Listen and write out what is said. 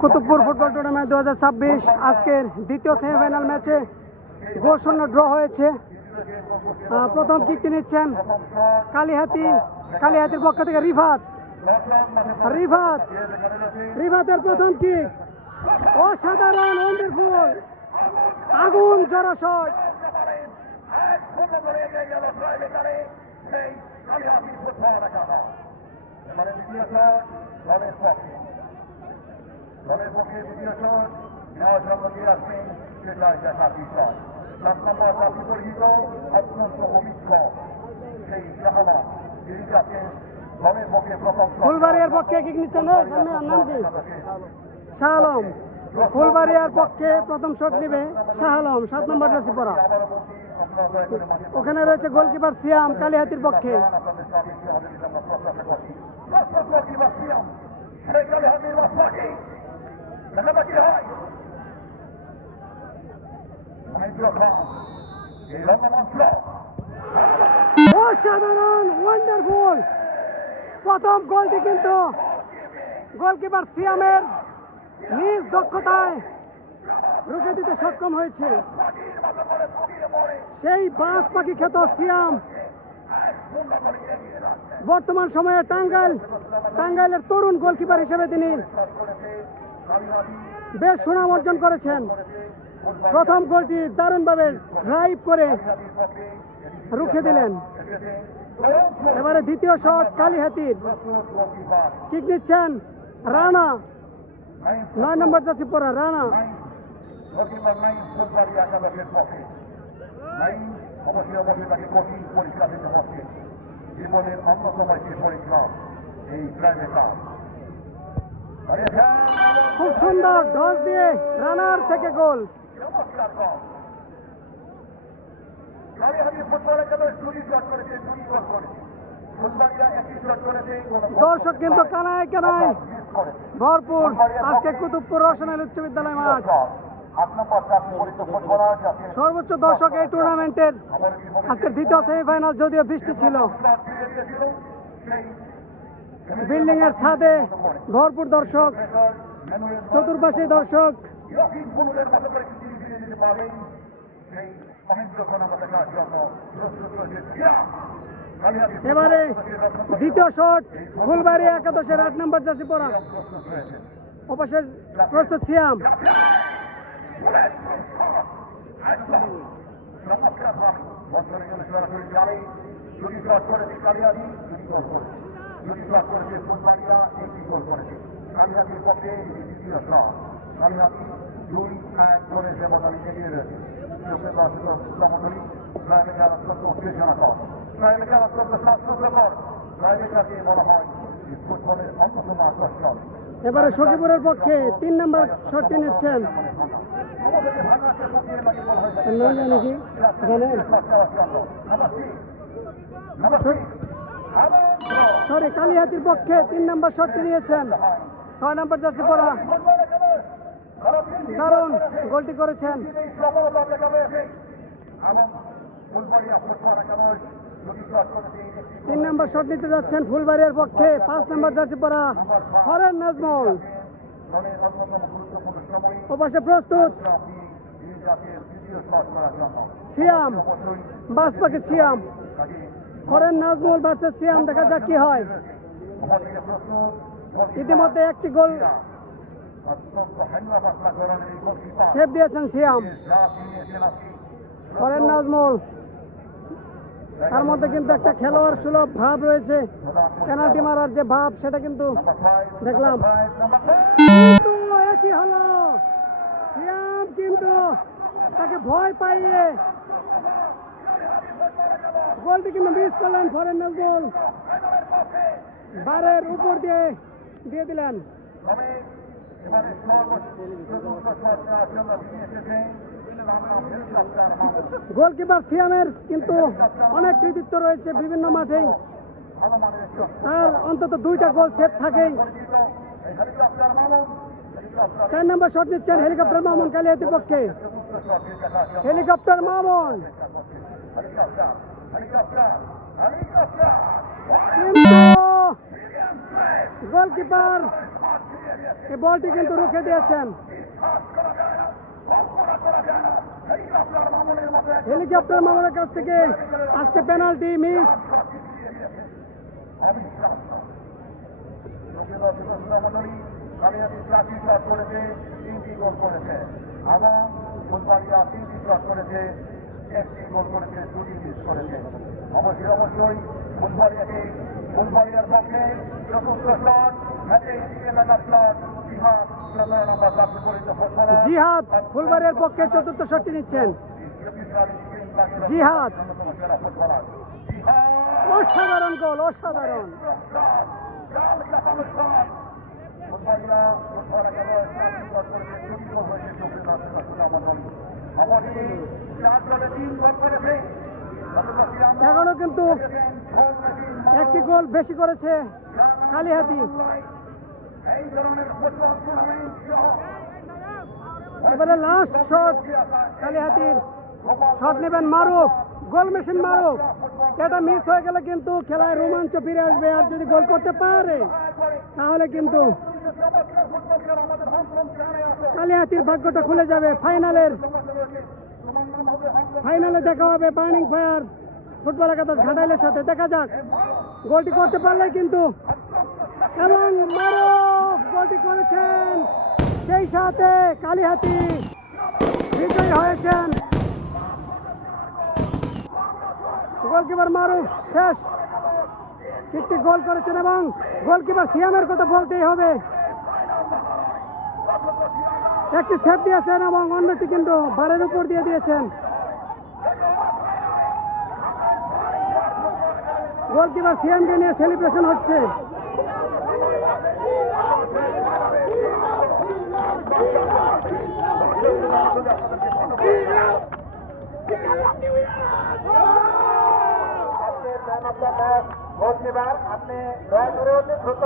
Kutubpur football tournament 2026 আজকের দ্বিতীয় semifinal ম্যাচে গোল শূন্য ড্র হয়েছে। প্রথম কিকটি নিচ্ছেন কালিহাতির পক্ষ থেকে রিফাতের প্রথম কিক অসাধারণ, ওয়ান্ডারফুল, আগুন জোড়া শট। দলের পক্ষে দ্বিতীয় শট নেওয়ার জন্য দিয়ে আসবেন সেটার জাকাতি শট। 7 নম্বর ট্রফি পরিচিত অত্যন্ত অভিজ্ঞ সেই শাহবাগ যিনি যাচ্ছেন দলের পক্ষে প্রথম। ফুলবাড়িয়ার পক্ষে কিক নিচ্ছেন নাম কি? শাহ আলম। ফুলবাড়িয়ার পক্ষে প্রথম শট নেবে শাহ আলম, 7 নম্বর জার্সি পরা। ওখানে রয়েছে গোলকিপার সিয়াম কালিহাতির পক্ষে। অসাধারণ, ওয়ান্ডারফুল, প্রথম গোলটি কিন্তু গোলকিপার সিয়ামের নিজ দক্ষতায় রুখে দিতে সক্ষম হয়েছে। সেই বাজ পাখি খ্যাত সিয়াম বর্তমান সময়ে টাঙ্গাইলের তরুণ গোলকিপার হিসেবে তিনি বেশ সুনাম অর্জন করেছেন। প্রথম গোলটি দারুণভাবে ড্রাইভ করে রুখে দিলেন। এবারে দ্বিতীয় শট কালিহাতির, কিক নিচ্ছেন রানা, 9 নম্বর জার্সি পরা রানা। জীবনের অন্যতম একটি পরিক্রম এই খুব সুন্দর ডস দিয়ে রানার থেকে গোল। দর্শক কিন্তু কানায় কানায় ভরপুর আজকে কুতুবপুর রওশনাল উচ্চ বিদ্যালয় মাঠ। সর্বোচ্চ দর্শক এই টুর্নামেন্টের আজকের দ্বিতীয় সেমিফাইনাল, যদিও বৃষ্টি ছিল। বিল্ডিং এর ছাদে ভরপুর দর্শক, চতুর্পাশে দর্শক। এবারে দ্বিতীয় শট ফুলবাড়ি একাদশের 8 নম্বর জার্সি পরা, অপাশে প্রস্তুত সিয়াম। কালিহাতির পক্ষে দ্বিতীয় শট, কালিহাতি 2-1 করে সে মডালি এগিয়ে রয়েছে। এবারে সখীপুরের পক্ষে 3 নম্বর শটটি নিচ্ছেন, সরি কালিহাতির পক্ষে 3 নম্বর শটটি নিয়েছেন 6 নম্বর জার্সি পরা, দারুণ গোলটি করেছেন। 3 নম্বর শট নিতে যাচ্ছেন ফুলবাড়িয়ার পক্ষে 5 নম্বর জার্সি পরা হরেন নাজমুল। ওপাশে প্রস্তুত সিয়াম, বাসপাকে সিয়াম, হরেন নাজমুল ভার্সেস সিয়াম। দেখা যাক কি হয়। ইতিমধ্যে একটি গোল সেভ দিয়েছেন সিয়াম। হরেন নাজমুল, তার মধ্যে কিন্তু একটা খেলোয়াড় সুলভ ভাব রয়েছে, পেনাল্টি মারার যে ভাব সেটা কিন্তু দেখলাম। একই হলো, সিয়াম কিন্তু তাকে ভয় পাইয়ে গোলটি কিন্তু মিস করলেন হরেন নাজমুল, বারের উপর দিয়ে দিলেন। গোলকিপার সিয়ামের কিন্তু অনেক কৃতিত্ব রয়েছে বিভিন্ন মাঠেই, তার অন্তত 2টা গোল সেভ থাকেই। 4 নম্বর শট নিচ্ছেন হেলিকপ্টার মামুন কালিহাতির পক্ষে। হেলিকপ্টার মামুন কিন্তু গোলকিপার এই বলটি কিন্তু রুখে দিয়েছেন। হেলিকপ্টার মামুনের কাছ থেকে আজকে পেনাল্টি মিস। করেছে 3টি গোল করেছে এবং ফুটবলিয়া 3টি শট করেছে, 1টি গোল করেছে, 2টি মিস করেছে। অবশ্যই ফুটবলিয়ার পক্ষে চতুর্থ শট, ম্যাচে টিকে থাকার শট, জিহাদ 17 নম্বর প্রাপ্ত করেছে ফুটবলার। জিহাদ ফুলবাড়িয়ার পক্ষে চতুর্থ শটটি নিচ্ছেন। জিহাদ অসাধারণ গোল, অসাধারণ। এখনো কিন্তু একটি গোল বেশি করেছে কালিহাতি। এবারে লাস্ট শট কালিহাতির, শট নেবেন মারুফ, গোল মেশিন মারুফ। এটা মিস হয়ে গেলে কিন্তু খেলায় রোমাঞ্চ ফিরে আসবে, আর যদি গোল করতে পারে তাহলে কিন্তু কালিহাতির ভাগ্যটা খুলে যাবে। ফাইনালে দেখা হবে বার্নিং ফায়ার ফুটবল একাদশ ঘাটাইলের সাথে। দেখা যাক গোলটি করতে পারলে কিন্তু, এবং মারুফ গোলটি করেছেন, সেই সাথে কালিহাতি বিজয়ী হয়েছেন। গোলকিপার মারুফ শেষ একটি গোল করেছেন, এবং গোলকিপার সিয়ামের কথা বলতেই হবে। একটি সেভ দিয়েছেন এবং অন্যটি কিন্তু বারের উপর দিয়ে দিয়েছেন। গোলকিপার সিয়ামকে নিয়ে সেলিব্রেশন হচ্ছে। আপনি দয়া করে দ্রুত